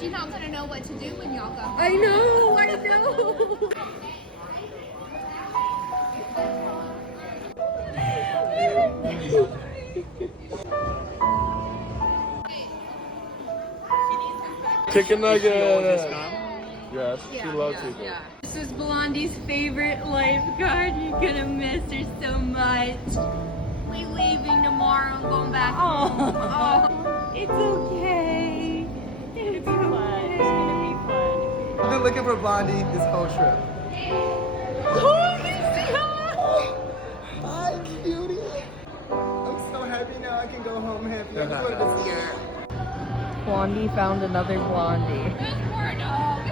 She's not gonna know what to do when y'all go home. I know. Chicken nugget. Yes, she loves it. Yeah. This is Blondie's favorite lifeguard. You're gonna miss her so much. We leaving tomorrow and going back home. Oh, it's okay. It's gonna be fun. It's gonna be fun. I've been looking for Blondie this whole trip. Hi, cutie. I'm so happy now. I can go home happy. I just wanted to see her. Blondie found another Blondie. Poor dog.